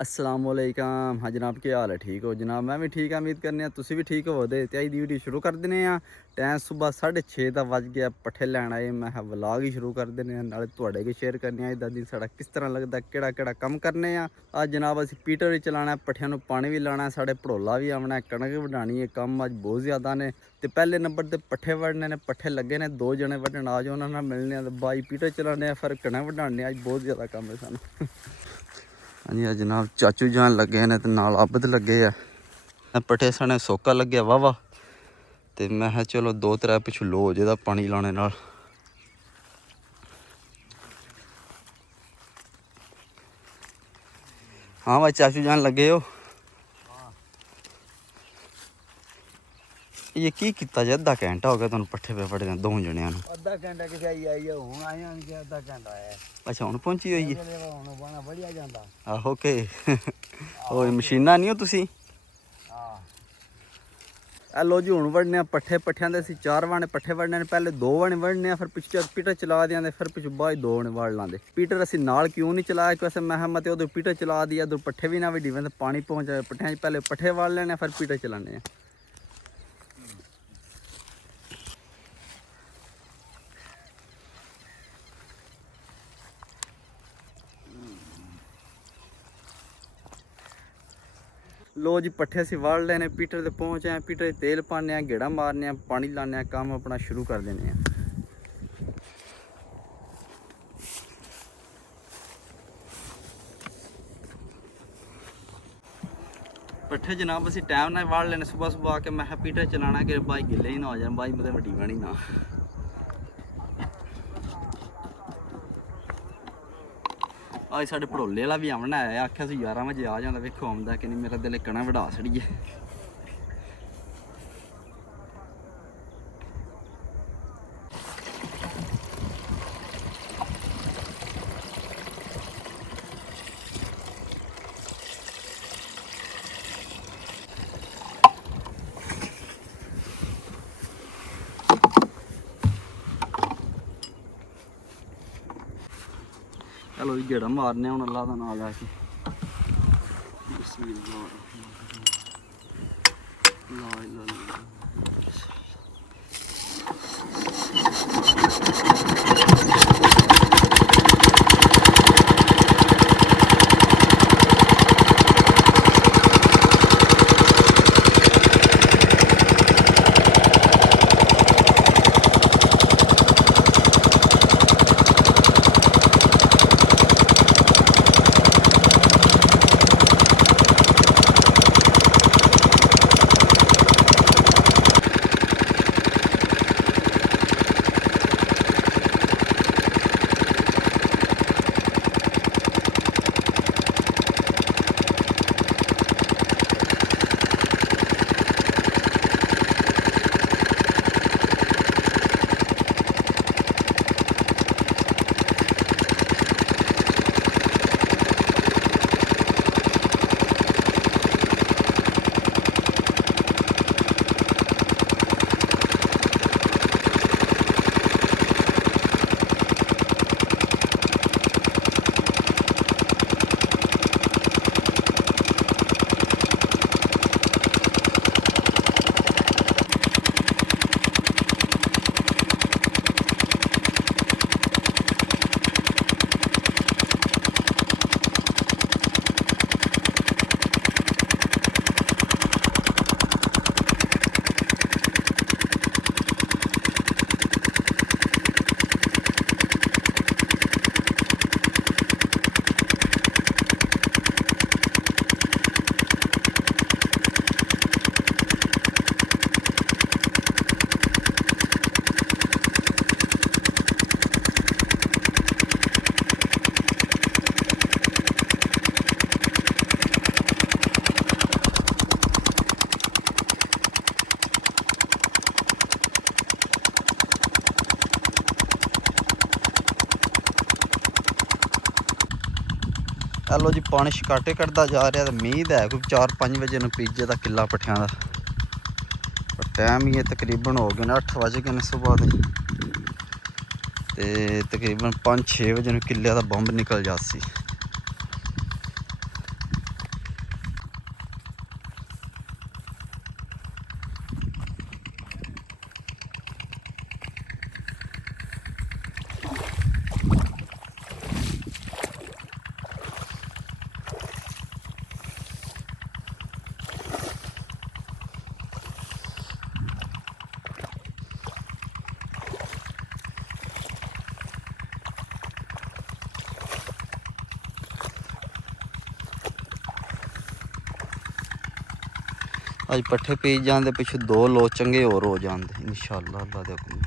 अस्सलाम वालेकुम। हाँ जनाब, क्या हाल है? ठीक हो जनाब? मैं भी ठीक है, उम्मीद करने तुसी भी ठीक हो। ते अज दी वीडियो शुरू कर दिने आ। टाइम सुबह 6:30 का वज गया, पट्ठे लैन आए। मैं व्लॉग ही शुरू कर दिने, नाले तुहाडे के शेयर करने आ इदा दिन साडा किस तरह लगदा, केड़ा कम करने आ। अज जनाब असीं पीटर भी चलाना, पट्ठियां नूं पानी भी लाना, साडे भड़ोला भी आउणा, कणक भी वढाणी है। कम अज बहुत ज़्यादा ने। ते पहले नंबर ते पट्ठे वढने ने, पट्ठे लगे ने 2 जने वढण। आ जाओ, उन्हां नाल मिलने आ। बाई पीटर चलाने, फिर कणक वढाने। अज बहुत ज़्यादा कम है सानूं। हाँ जी जनाब, चाचू जान लगे ने ते नाल आबद लगे आ। पट्ठे सने सोका लगे वाह। ते मैं कहा चलो 2-3 पिछू लो हो जाएगा पानी लाने नाल। हाँ भाई चाचू जान लगे हो। ये की किता जे? अद्धा घंटा हो गया तुहानूं पट्ठे पे फड़े दो जणियां नूं। अद्धा घंटा किथे आई है, हुण आए हैं कि अद्धा घंटा आया। अच्छा हुण पहुंची होई है। हुण बना बढ़िया जांदा। आहो के ओए मशीनां नहीं हो तुसी? हां ए लो जी, हुण वढ़ने पट्ठे। पट्ठियां दे असीं 4 वाणे पट्ठे वढ़ने ने। पहले 2 वाणे वढ़ने, फिर पिछे पीटर चला दियां, फिर पिछू बाद 2 वाणे वढ़ लांदे। पीटर असीं नाल क्यों नहीं चलाया कि वैसे मैं मत उधर पीटर चला दिया, उधर पट्ठे भी ना वड्डी वेंदे, पानी पहुंच जाए पट्ठियां। पहले पट्ठे वढ़ लेने, फिर पीटर चलाने हैं। लो जी, पट्ठे असीं वाड़ लेने, पीटर ते पहुँच आए। पीटर तेल पाने, गेड़ा मारने, पानी लाने, काम अपना शुरू कर देने। पट्ठे जनाब असीं टाइम नाल वाड़ लेने। सुबह सुबह आके मैं पीटर चलाना कि बाई गिले ही ना हो जाए, बाई मतलब वड्डी बनी ना। अज साढ़े भड़ोले वाला भी आना है, आख्या 11 बजे आ जाता। वेखो आंदा कि नहीं, मेरा दिल कणा वढ़ा छड़िए। चलो जी गेड़ा मारने हूँ अल्लाह का नाम लैके। लो जी, पानी छकाटे कटदा जा रहा। तो उम्मीद है कोई 4-5 बजे नतीजे का किला पट्ठियां का। पर टाइम ही तकरीबन हो गए 8 बज गए ने सुबह के। तकरीबन 5-6 बजे किले का बंब निकल जासी। ਅੱਜ ਪੱਠੇ ਪੀਜ ਜਾਂਦੇ ਪਿੱਛੇ 2 ਲੋ ਚੰਗੇ ਹੋਰ ਹੋ ਜਾਂਦੇ ਇਨਸ਼ਾਅੱਲਾ ਅੱਲਾ ਦੇ ਹੁਕਮ।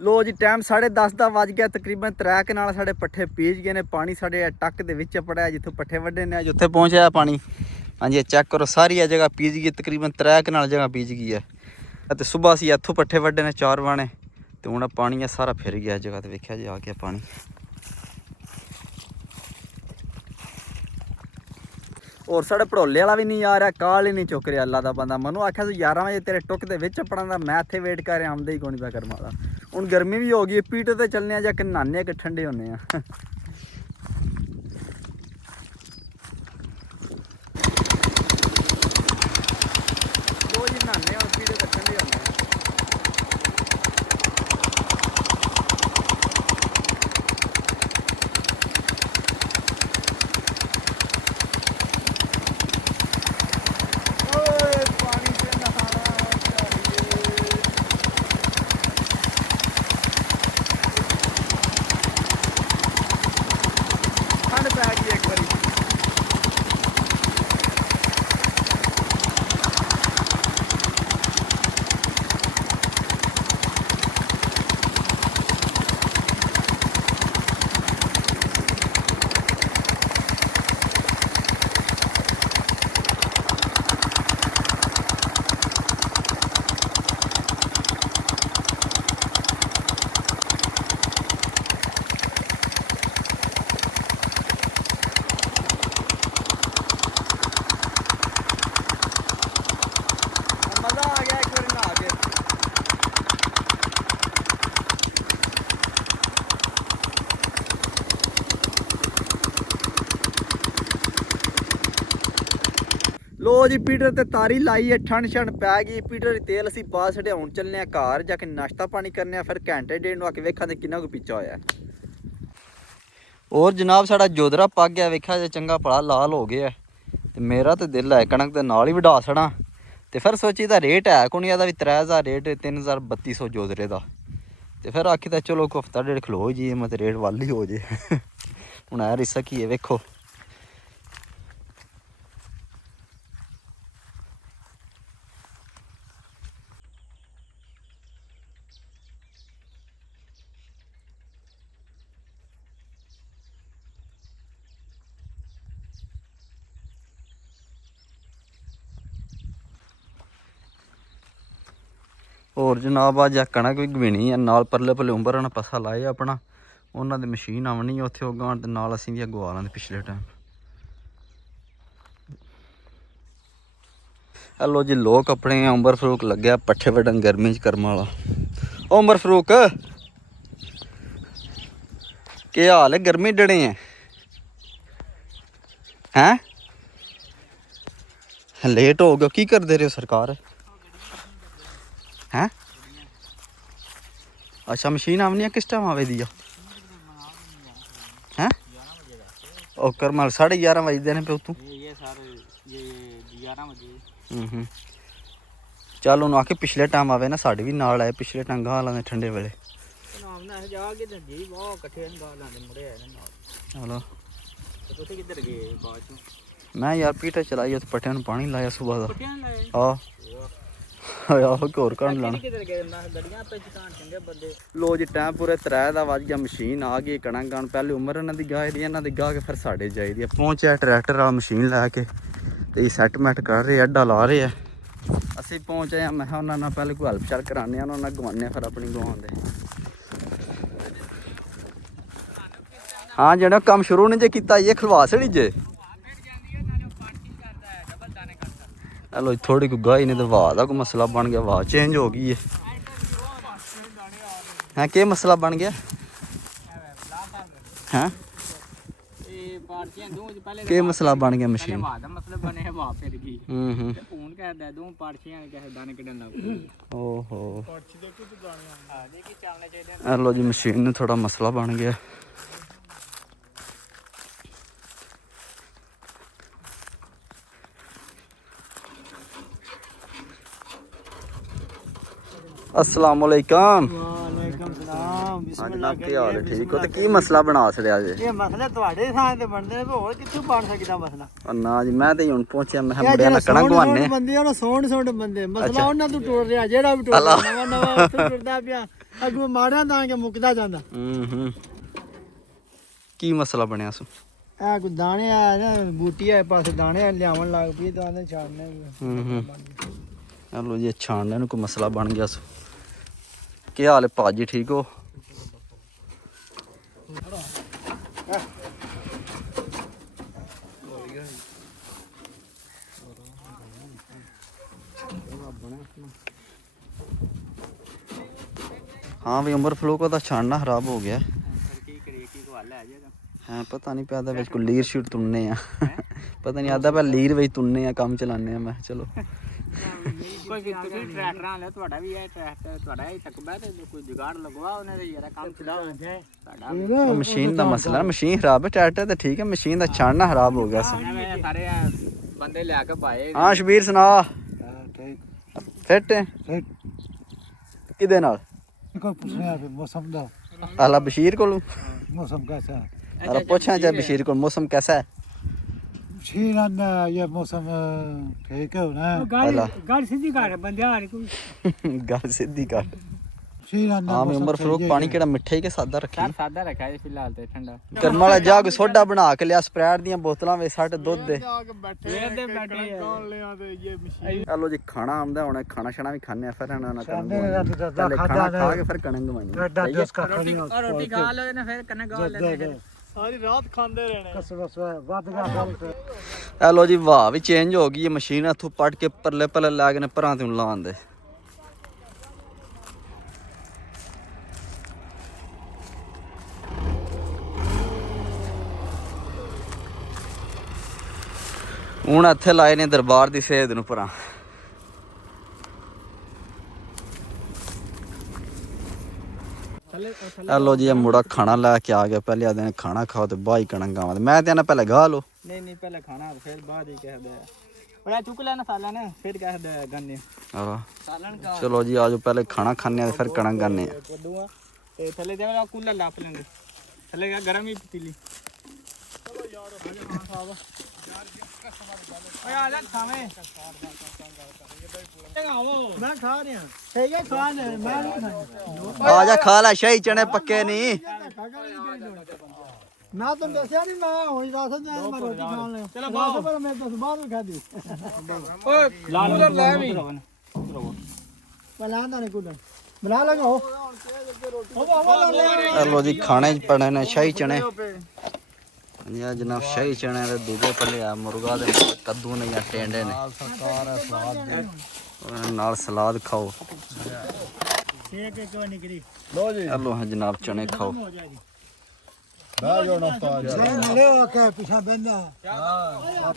ਲੋ ਜੀ ਟਾਈਮ 10:30 ਦਾ ਵੱਜ ਗਿਆ, ਤਕਰੀਬਨ 3 ਕੇ ਨਾਲ ਸਾਡੇ ਪੱਠੇ ਪੀਜ ਗਏ ਨੇ। ਪਾਣੀ ਸਾਡੇ ਟੱਕ ਦੇ ਵਿੱਚ ਪੜਿਆ ਜਿੱਥੋਂ ਪੱਠੇ ਵੱਢੇ ਨੇ, ਅੱਜ ਉੱਥੇ ਪਹੁੰਚਿਆ ਪਾਣੀ। ਹਾਂਜੀ ਚੈੱਕ ਕਰੋ, ਸਾਰੀ ਇਹ ਜਗ੍ਹਾ ਪੀਜ ਗਈ, ਤਕਰੀਬਨ 3 ਕੇ ਨਾਲ ਜਗ੍ਹਾ ਪੀਜ ਗਈ ਹੈ। ਅਤੇ ਸੁਬਾਹ ਅਸੀਂ ਇੱਥੋਂ ਪੱਠੇ ਵੱਢੇ ਨੇ 4 ਵਾਣੇ, ਤੇ ਹੁਣ ਪਾਣੀ ਆ ਸਾਰਾ ਫਿਰ ਗਿਆ ਜਗ੍ਹਾ ਤੇ, ਵੇਖਿਆ ਜੀ ਆ ਗਿਆ ਪਾਣੀ। ਹੋਰ ਸਾਡੇ ਭੜੋਲੇ ਵਾਲਾ ਵੀ ਨਹੀਂ ਆ ਰਿਹਾ, ਕਾਲ ਹੀ ਨਹੀਂ ਚੁੱਕ ਰਿਹਾ ਅੱਲਾ ਦਾ ਬੰਦਾ। ਮੈਨੂੰ ਆਖਿਆ ਸੀ 11 ਵਜੇ ਤੇਰੇ ਟੁੱਕ ਦੇ ਵਿੱਚ ਪੜਾਂਦਾ, ਮੈਂ ਇੱਥੇ ਵੇਟ ਕਰ ਰਿਹਾ, ਆਉਂਦਾ ਹੀ ਕੋਈ ਨਹੀਂ ਪਿਆ ਕਰਮ ਵਾਲਾ। ਹੁਣ ਗਰਮੀ ਵੀ ਹੋ ਗਈ, ਪੀਟੇ ਤੇ ਚੱਲਨੇ ਆ ਜਾਂ ਕਿ ਨਹਾਨੇ ਕਿ ਠੰਡੇ ਹੁੰਦੇ ਆ। ਦੋ ਜੀ ਨਹਾਨੇ ਔਰ ਪੀਟੇ ਤੇ ਠੰਡੇ ਹੁੰਦੇ ਆ। ਠੰਡ ਪੈ ਗਈ ਇੱਕ ਵਾਰੀ। ਮਜ਼ਾ ਆ ਗਿਆ ਇੱਕ ਵਾਰੀ ਨਹਾ ਕੇ। ਲੋ ਜੀ ਪੀਟਰ ਤੇ ਤਾਰੀ ਲਾਈ ਹੈ, ਠੰਡ ਛੰਡ ਪੈ ਗਈ। ਪੀਟਰ ਦੀ ਤੇਲ ਅਸੀਂ ਪਾ ਛੱਡਿਆ, ਹੁਣ ਚੱਲਨੇ ਆ ਘਰ ਜਾ ਕੇ ਨਾਸ਼ਤਾ ਪਾਣੀ ਕਰਨੇ ਆ, ਫਿਰ ਘੰਟੇ ਡੇਢ ਨੂੰ ਆ ਕੇ ਵੇਖਾਂਗੇ ਕਿੰਨਾ ਕੁ ਪੀਚਾ ਹੋਇਆ। ਹੋਰ ਜਨਾਬ ਸਾਡਾ ਜੋਦਰਾ ਪੱਕ ਗਿਆ, ਵੇਖਿਆ ਜੇ ਚੰਗਾ ਭਲਾ ਲਾਲ ਹੋ ਗਿਆ। ਤੇ ਮੇਰਾ ਤੇ ਦਿਲ ਹੈ ਕਣਕ ਦੇ ਨਾਲ ਹੀ ਵਢਾ ਛੜਾਂ। ਤੇ ਫਿਰ ਸੋਚੀ ਦਾ ਰੇਟ ਹੈ ਕੋਣੀ, ਇਹਦਾ ਵੀ 3000 ਰੇਟ, 3200 ਜੋਦਰੇ ਦਾ। ਤੇ ਫਿਰ ਆਖੀ ਤਾਂ ਚਲੋ ਕੋ ਹਫਤਾ ਡੇਢ ਖਲੋ ਜੀ, ਮੈਂ ਤੇ ਰੇਟ ਵੱਲ ਹੀ ਹੋ ਜੇ। ਹੁਣ ਆ ਰਿਸਾ ਕੀ ਹੈ ਵੇਖੋ। ਹੋਰ ਜਨਾਬ ਅੱਜ ਕਣਕ ਵੀ ਗਵੀਣੀ ਆ, ਨਾਲ ਪਰਲੇ ਪਰਲੇ ਉੰਬਰਾਂ ਨਾਲ ਪੱਸਾ ਲਾਏ ਆਪਣਾ। ਉਹਨਾਂ ਦੀ ਮਸ਼ੀਨ ਆਉਣੀ ਉੱਥੇ ਉਗਾਉਣ, ਤੇ ਨਾਲ ਅਸੀਂ ਵੀ ਅਗਵਾ ਲਾਂਦੇ ਪਿਛਲੇ ਟਾਈਮ। ਹੈਲੋ ਜੀ, ਲੋਕ ਆਪਣੇ ਉਮਰ ਫਰੂਕ ਲੱਗਿਆ ਪੱਠੇ ਵੱਢਣ ਗਰਮੀ 'ਚ ਕਰਮ ਵਾਲਾ। ਉਮਰ ਫਰੂਕ ਕੀ ਹਾਲ ਹੈ, ਗਰਮੀ ਡੜੇ ਹੈ ਹੈਂ? ਲੇਟ ਹੋ ਗਿਆ, ਕੀ ਕਰਦੇ ਰਹੇ ਹੋ ਸਰਕਾਰ ਹੈਂ? ਅੱਛਾ ਮਸ਼ੀਨ ਆਉਣੀ ਆ, ਕਿਸ ਟਾਈਮ ਆਵੇ ਦੀ ਆ ਹੈਂ? ਉਹ ਕਰਮਲ 11:30 ਵਜਦੇ ਨੇ ਪਿਓ ਤੂੰ। ਚੱਲ ਉਹਨੂੰ ਆਖੇ ਪਿਛਲੇ ਟਾਈਮ ਆਵੇ ਨਾ, ਸਾਡੇ ਵੀ ਨਾਲ ਆਏ ਪਿਛਲੇ ਟਾਈਮ ਗਾਹ ਲਾਉਂਦੇ ਠੰਡੇ ਵੇਲੇ। ਚਲੋ ਮੈਂ ਯਾਰ ਪੀਟਾ ਚਲਾਈ, ਉੱਥੇ ਪੱਠਿਆਂ ਨੂੰ ਪਾਣੀ ਲਾਇਆ ਸੁਬਾਹ ਦਾ। ਆਹੋ ਹੋਰ ਕਰਨ ਲਾਣਾ। ਲੋ ਜੀ ਟਾਈਮ ਪੂਰੇ 3 ਦਾ ਵੱਜ ਗਿਆ, ਮਸ਼ੀਨ ਆ ਗਈ ਕਣਕ ਗਾਣ। ਪਹਿਲੇ ਉਮਰ ਇਹਨਾਂ ਦੀ ਗਾਹ ਦੀ, ਇਹਨਾਂ ਦੀ ਗਾਹ ਕੇ ਫਿਰ ਸਾਡੇ ਜਾਈਦੀ ਆ। ਪਹੁੰਚਿਆ ਟਰੈਕਟਰ ਆ ਮਸ਼ੀਨ ਲੈ ਕੇ, ਤੇ ਸੈਟਮੈਂਟ ਕਰ ਰਹੇ, ਅੱਡਾ ਲਾ ਰਹੇ ਆ। ਅਸੀਂ ਪਹੁੰਚੇ ਆ, ਮੈਂ ਕਿਹਾ ਉਹਨਾਂ ਨਾਲ ਪਹਿਲੇ ਕੋਈ ਹੈਲਪ ਚੱਲ ਕਰਾਉਂਦੇ ਆ, ਉਹਨਾਂ ਨਾਲ ਗਵਾਉਂਦੇ ਫਿਰ ਆਪਣੀ ਗਵਾਉਂਦੇ। ਹਾਂ ਜਿਹੜਾ ਕੰਮ ਸ਼ੁਰੂ ਨੇ ਜੇ ਕੀਤਾ ਇਹ ਖਲਵਾ ਸੜੀ ਜੇ। ਹਲੋ ਥੋੜੀ ਕੋਈ ਗਾਹੀ ਨੇ ਤੇ ਵਾਹ ਦਾ ਕੋਈ ਮਸਲਾ ਬਣ ਗਿਆ, ਵਾਹ ਚੇਂਜ ਹੋ ਗਈ ਹੈ ਕੀ ਮਸਲਾ ਬਣ ਗਿਆ ਹੈ? ਕੀ ਮਸਲਾ ਬਣ ਗਿਆ ਮਸ਼ੀਨ? ਓਹੋ ਹਲੋ ਜੀ ਮਸ਼ੀਨ ਨੂੰ ਥੋੜਾ ਮਸਲਾ ਬਣ ਗਿਆ। अस्सलाम वालेकुम। वालेकुम सलाम। ਜਨਾਬ ਕੀ ਹਾਲ ਹੈ ਠੀਕ ਹੋ ਤੇ ਕੀ ਮਸਲਾ ਬਣਾ ਛੜਿਆ ਜੇ ਇਹ ਮਸਲੇ ਤੁਹਾਡੇ ਥਾਂ ਤੇ ਬਣਦੇ ਨੇ ਹੋਰ ਕਿੱਥੋਂ ਬਣ ਸਕਦਾ ਮਸਲਾ ਨਾ ਜੀ ਮੈਂ ਤੇ ਹੁਣ ਪਹੁੰਚਿਆ ਮੈਂ ਕਿਹਾ ਮੁੰਡਿਆਂ ਨਾਲ ਕਣਕ ਗਵਾਨੇ ਬੰਦੇ ਉਹਨਾਂ ਸੋਹਣ ਬੰਦੇ ਮਸਲਾ ਉਹਨਾਂ ਤੋਂ ਟੁਰ ਰਿਹਾ ਜਿਹੜਾ ਵੀ ਟੁਰ ਨਵਾਂ ਉੱਥੇ ਟੁਰਦਾ ਪਿਆ ਅੱਗੋਂ ਮਾੜਾਂ ਤਾਂ ਕਿ ਮੁੱਕਦਾ ਜਾਂਦਾ ਕੀ ਮਸਲਾ ਬਣਿਆ ਸੋ ਆ ਕੋ ਦਾਣੇ ਆ ਨਾ ਬੂਟੀ ਆ ਪਾਸੇ ਦਾਣੇ ਲਿਆਉਣ ਲੱਗ ਪਈ ਤਾਂ ਉਹਨੇ ਛਾੜਨੇ ਚਲੋ ਜੀ ਛਾਣਨੇ ਨੂੰ ਕੋਈ ਮਸਲਾ ਬਣ ਗਿਆ ਸੋ ਕੀ ਹਾਲ ਹੈ ਭਾਜੀ ਠੀਕ ਹੋ हाँ भाई उमर फ्लो का तो छानना खराब हो गया है पता नहीं प्यादा बिच को लीर शीट तुनने पता नहीं आधा पे लीर विच तुनने काम चलाने मैं चलो ਕੋਈ ਤੁਸੀਂ ਟਰੈਕਟਰ ਆ ਲੈ ਤੁਹਾਡਾ ਵੀ ਇਹ ਟਰੈਕਟਰ ਤੁਹਾਡਾ ਹੀ ਤਕਬਾ ਤੇ ਕੋਈ ਜੁਗਾੜ ਲਗਵਾ ਉਹਨੇ ਤੇ ਯਾਰ ਕੰਮ ਚਲਾਉਣਾ ਹੈ ਸਾਡਾ मशीन का मसला मशीन खराब है ट्रैक्टर तो ठीक है मशीन का छानना खराब हो गया ਸਾਰੇ ਬੰਦੇ ਲਿਆ ਕੇ ਪਾਏ हाँ शबीर सुना ਠੀਕ फिट है किदे नाल ਕੋਈ ਪੁੱਛਿਆ ਮੌਸਮ ਦਾ आला बशीर को मौसम कैसा है अरे पूछा चाहे बशीर को मौसम कैसा है शीरन ये मौसम ठीक है ना गाड़ी सीधी कर बंदे आ रही कोई गल सीधी कर शीरन हाँ मैं उमर फरूक पानी केड़ा मिठा ही के सादा रखी सादा रखा है फिलहाल ते ठंडा गर्म वाला जा कोई सोडा बना के लिया स्प्राइट दी बोतलां वे सट दुध दे चलो जी खाना आंदा हुणे खाना शाना भी खाने फिर ना खाना खा के फिर कणक गवानी रोटी खा लो ना फिर कनक गवा लेने सारी रात खांदे रहने कसबस बात का हेलो जी वाह भी चेंज हो गई है मशीन इथों पट के परले परले ला के भरां ते लाण दे ਹੁਣ ਇੱਥੇ ਲਾਏ ਨੇ ਦਰਬਾਰ ਦੀ ਸੇਧ ਨੂੰ ਭਰਾਂ हेलो जी मुड़ा खाना लेके आ गया पहले आदमी खाना खाओ तो बाई कणक गावा मैं तो ना पहले गा लो नहीं पहले खाना फिर बाद ही कह दे और चुक लेना सालन फिर कह दे गन्ने सालन का चलो जी आज पहले खाना खाने फिर कणक गाने कद्दूआ ते थले देगा कूलर लाप लेंगे थले का गरम ही पतीली चलो यार ओए आजा खावे मैं खा रहा ठीक है खा ले मैं नहीं आजा खा ला शाही चने पक्के नहीं मैं तुम दसिया नहीं मैं होई रात में मैं रोटी खान ले चलो बाहर पर मैं 10 बार खा दी ओए कूलर ले भी बना ना कूलर बना लगा चलो जी खाने पड़े ने शाही चने या जनाब शाही चने दे दूजे पले आ मुर्गा दे कद्दू ने या टेंडे ने नाल सलाद खाओ सेक एक निकली लो जी चलो हाँ जनाब चने खाओ बैठ जाओ नाश्ता आ नहीं मिले हो के पीछा बंदा हां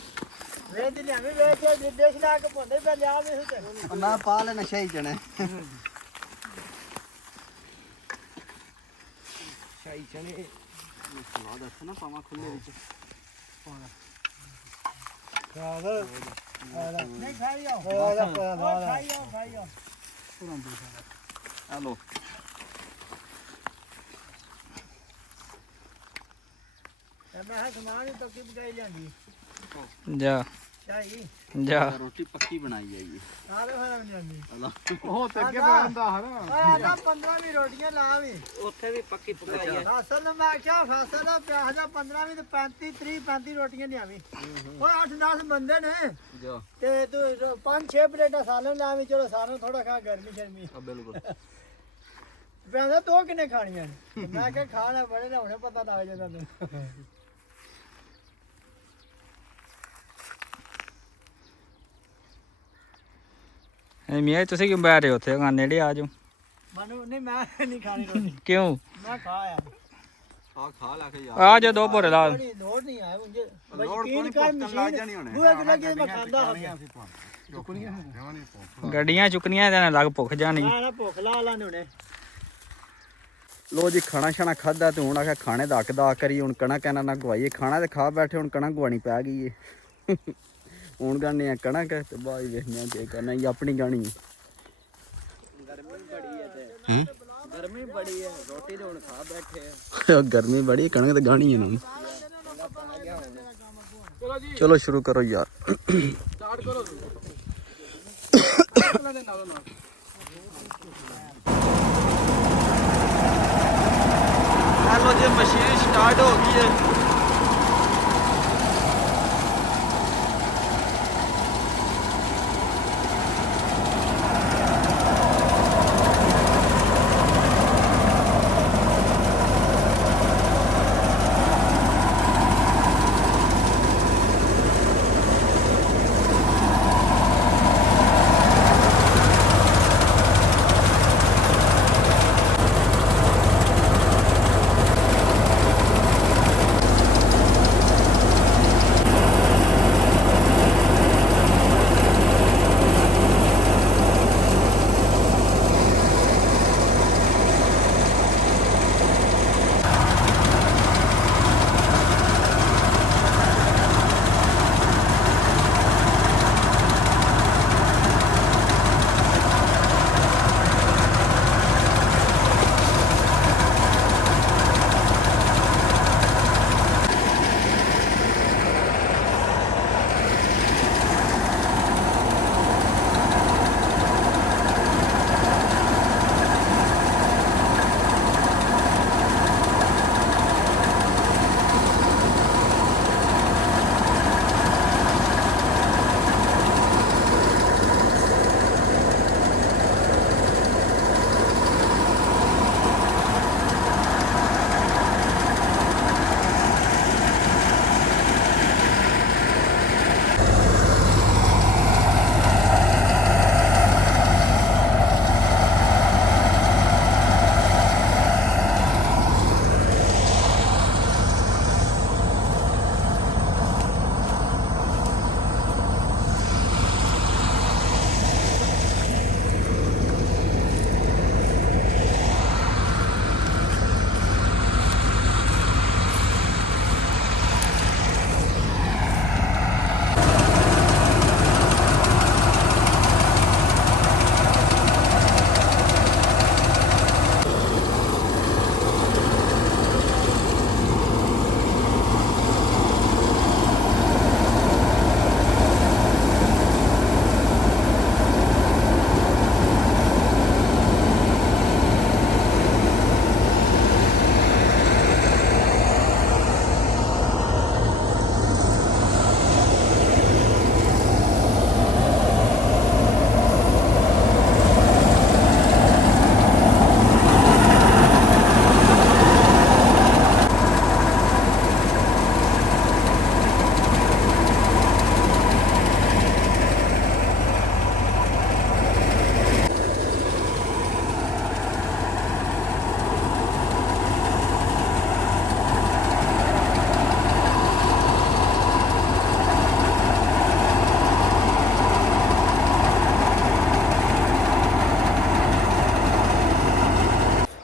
वे दिन हमें वे के देश ला के पोंदे पे लिया में मैं पा लेना शाही चने शाही चने सलाद अच्छा ना पावा खुले विच नहीं खाई आओ खाई आओ हेलो मैं सामान ही तो की बजाई लेंदी जा शाही जा रोटी पक्की बनाई है ये सारे खाना नहीं आंदी ਉਹ ਤੇ ਅੱਗੇ ਪੈਂਦਾ ਹੈ ਨਾ ओए आजा 15 भी रोटियां ला भी ਉੱਥੇ ਵੀ ਪੱਕੀ ਪਕਾਈ ਹੈ ਫਸਲ ਮੈਂ ਆਖਿਆ ਫਸਲ ਦਾ ਪਿਆਜ਼ ਦਾ 15 ਵੀ ਤੇ 35 30 35 ਰੋਟੀਆਂ ਲਿਆਵੀਂ ਓਏ 8 10 ਬੰਦੇ ਨੇ ਜਾ ਤੇ ਤੂੰ 5-6 ਪਲੇਟਾਂ ਸਾਲਾਂ ਲਾਵੀਂ ਚਲੋ ਸਾਲਾਂ ਥੋੜਾ ਖਾ ਗਰਮੀ ਸ਼ਰਮੀ ਬਿਲਕੁਲ ਪਿਆਜ਼ਾ ਤੂੰ ਕਿੰਨੇ ਖਾਣੀਆਂ ਨੇ ਮੈਂ ਕਿਹਾ ਖਾਣਾ ਬੜੇ ਨਾ ਹੁਣੇ ਪਤਾ ਲੱਗ ਜਾਂਦਾ ਤੈਨੂੰ ਮੀਆਂ ਤੁਸੀਂ ਕਿਉਂ ਬੈਠ ਰਹੇ ਹੋ ਉੱਥੇ ਨੇੜੇ ਆ ਜਾਓ ਮਨੂੰ ਨਹੀਂ ਮੈਂ ਨਹੀਂ ਖਾਣੀ ਰੋਟੀ ਕਿਉਂ ਮੈਂ ਖਾ ਆਇਆ ਖਾ ਲਾ ਕੇ ਆ ਜਾ ਦੋ ਭੋਰੇ ਲਾ ਨਹੀਂ ਲੋੜ ਨਹੀਂ ਆਇਆ ਮੁੰਡੇ ਯਕੀਨ ਕਰ ਮਸ਼ੀਨ ਬੂਏ ਕਿਲਾ ਕੇ ਮੈਂ ਖਾਂਦਾ ਹਾਂ ਗੱਡੀਆਂ ਚੁੱਕਣੀਆਂ ਇਹਦੇ ਨਾਲ ਲੱਗ ਭੁੱਖ ਜਾਣੀ ਨਾ ਭੁੱਖ ਲਾ ਲਾ ਨੇ ਹੁਣੇ लो जी खाना शाना खादा तो हूँ आखिर खाने का हक दा करी हूँ कणक इन्हों ना गवाइए खाना तो खा बैठे हूँ कणक गवानी पै गई है हूँ गाने कणक तो बाद देखने के करना ये अपनी गानी गर्मी बड़ी है ਗਰਮੀ ਬੜੀ ਹੈ ਰੋਟੀ ਤੇ ਹੁਣ ਖਾ ਬੈਠੇ ਆ ਗਰਮੀ ਬੜੀ ਕਣਕ ਤੇ ਗਾਣੀ ਇਹਨਾਂ ਨੂੰ। ਚਲੋ ਜੀ ਚਲੋ ਸ਼ੁਰੂ ਕਰੋ ਯਾਰ। ਸਟਾਰਟ ਕਰੋ ਅਗਲਾ ਦੇ ਨਾਲੋਂ ਨਾਲ ਹੈਲੋ ਜੀ ਮਸ਼ੀਨ ਸਟਾਰਟ ਹੋ ਗਈ ਹੈ।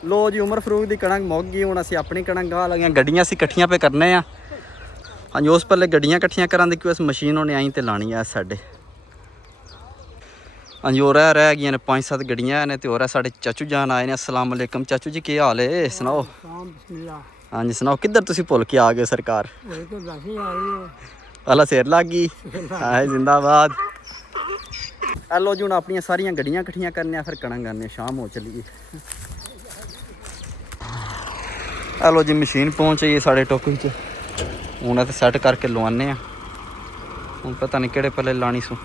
ਲੋ ਜੀ ਉਮਰ ਫਰੂਕ ਦੀ ਕਣਕ ਮੁੱਕ ਗਈ। ਹੁਣ ਅਸੀਂ ਆਪਣੀ ਕਣਕ ਗਾ ਲਗੀਆਂ। ਗੱਡੀਆਂ ਅਸੀਂ ਇਕੱਠੀਆਂ ਪੇ ਕਰਨੇ ਆ। ਹਾਂਜੀ ਉਸ ਪੱਲੇ ਗੱਡੀਆਂ ਇਕੱਠੀਆਂ ਕਰਾਂ ਦੀ ਕਿ ਉਸ ਮਸ਼ੀਨ ਉਹਨੇ ਆਈ ਤੇ ਲਾਣੀ ਆ ਸਾਡੇ। ਹਾਂਜੀ ਹੋਰ ਰਹਿ ਗਈਆਂ ਨੇ 5-7 ਗੱਡੀਆਂ ਨੇ ਤੇ ਹੋਰ ਸਾਡੇ ਚਾਚੂ ਜਾਨ ਆਏ ਨੇ। ਅਸਲਾਮ ਵਾਲੇਕਮ ਚਾਚੂ ਜੀ, ਕੀ ਹਾਲ ਹੈ? ਸੁਣਾਓ। ਹਾਂਜੀ ਸੁਣਾਓ, ਕਿੱਧਰ ਤੁਸੀਂ ਭੁੱਲ ਕੇ ਆ ਗਏ ਸਰਕਾਰ? ਅੱਲਾ ਸਿਰ ਲੱਗ ਗਈ। ਹਾਏ ਜਿੰਦਾਬਾਦ। ਹੈਲੋ ਜੀ ਹੁਣ ਆਪਣੀਆਂ ਸਾਰੀਆਂ ਗੱਡੀਆਂ ਇਕੱਠੀਆਂ ਕਰਨੀਆਂ, ਫਿਰ ਕਣਕ ਗਾਣੇ। ਸ਼ਾਮ ਹੋ ਚਲੀ ਗਈ। ਹੈਲੋ ਜੀ ਮਸ਼ੀਨ ਪਹੁੰਚ ਗਈ ਸਾਡੇ ਟੋਕਰੀ 'ਚ। ਹੁਣ ਤੇ ਸੈੱਟ ਕਰਕੇ ਲਵਾਉਂਦੇ ਆ। ਹੁਣ ਪਤਾ ਨਹੀਂ ਕਿਹੜੇ ਪੱਲੇ ਲਾਣੀ ਸੂ।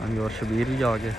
ਹਾਂਜੀ और शबीर भी आ गए।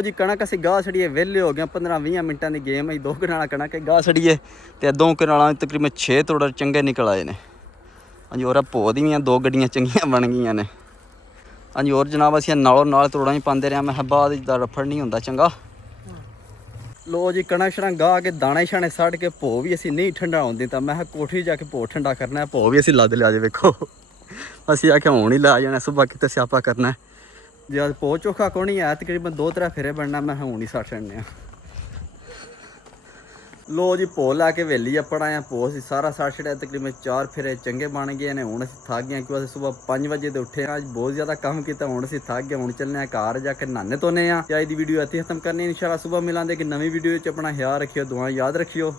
ਲੋ ਜੀ ਕਣਕ ਅਸੀਂ ਗਾਹ ਛੜੀਏ ਵਿਹਲੇ ਹੋ ਗਏ 15-20 ਮਿੰਟਾਂ ਦੀ ਗੇਮ ਹੈ 2 ਕਨਾਲਾਂ ਕਣਕ ਹੈ ਗਾਹ ਛੜੀਏ ਤੇ 2 ਕਨਾਲਾਂ ਤਕਰੀਬਨ 6 ਤੋੜਰ ਚੰਗੇ ਨਿਕਲ ਆਏ ਨੇ ਹਾਂਜੀ ਹੋਰ ਭੋ ਦੀਆਂ 2 ਗੱਡੀਆਂ ਚੰਗੀਆਂ ਬਣ ਗਈਆਂ ਨੇ ਹਾਂਜੀ ਹੋਰ ਜਨਾਬ ਅਸੀਂ ਨਾਲੋਂ ਨਾਲ ਤੋੜਾਂ ਹੀ ਪਾਉਂਦੇ ਰਹੇ ਮੈਂ ਕਿਹਾ ਬਾਅਦ ਦਾ ਰਫੜ ਨਹੀਂ ਹੁੰਦਾ ਚੰਗਾ ਲੋ ਜੀ ਕਣਕ ਛੜਾਂ ਗਾਹ ਕੇ ਦਾਣੇ ਛਾਣੇ ਸੱਟ ਕੇ ਭੋ ਵੀ ਅਸੀਂ ਨਹੀਂ ਠੰਡਾ ਹੋਣ ਦਿੱਤਾ ਮੈਂ ਕਿਹਾ ਕੋਠੀ ਜਾ ਕੇ ਭੋ ਠੰਡਾ ਕਰਨਾ ਭੋ ਵੀ ਅਸੀਂ ਲੱਦ ਲਿਆ ਜੇ ਵੇਖੋ ਅਸੀਂ ਆਖਿਆ ਹੁਣ ਹੀ ਲਾ ਜਾਣਾ ਸੁਬਾ ਕਿਤੇ ਸਿਆਪਾ ਕਰਨਾ ਜੇ ਅੱਜ ਭੋ ਚੋਖਾ ਕੋਣੀ ਆਇਆ ਤਕਰੀਬਨ 2-3 ਫੇਰੇ ਬਣਨਾ ਮੈਂ ਹੁਣ ਹੀ ਸੱਟ ਛੱਡਨੇ ਆ ਲੋ ਜੀ ਭੋ ਲਾ ਕੇ ਵੇਲੀ ਆਪਣਾ ਆ ਭੋ ਅਸੀਂ ਸਾਰਾ ਸੱਟ ਛੜਿਆ ਤਕਰੀਬਨ 4 ਫੇਰੇ ਚੰਗੇ ਬਣ ਗਏ ਨੇ ਹੁਣ ਅਸੀਂ ਥੱਕ ਗਏ ਕਿਉਂਕਿ ਅਸੀਂ ਸਵੇਰ 5 ਵਜੇ ਤੇ ਉੱਠੇ ਆ ਅੱਜ ਬਹੁਤ ਜ਼ਿਆਦਾ ਕੰਮ ਕੀਤਾ ਹੁਣ ਅਸੀਂ ਥੱਕ ਗਏ ਹੁਣ ਚੱਲਨੇ ਆ ਘਰ ਜਾ ਕੇ ਨਹਾਨੇ ਧੋਨੇ ਆ ਤੇ ਅੱਜ ਦੀ ਵੀਡੀਓ ਇੱਥੇ ਖਤਮ ਕਰਨੀ ਇਨਸ਼ਾਅੱਲਾ ਸਵੇਰ ਮਿਲਾਂਗੇ ਕਿ ਨਵੀਂ ਵੀਡੀਓ ਵਿੱਚ ਆਪਣਾ ਖਿਆਲ ਰੱਖਿਓ ਦੁਆ ਯਾਦ ਰੱਖਿਓ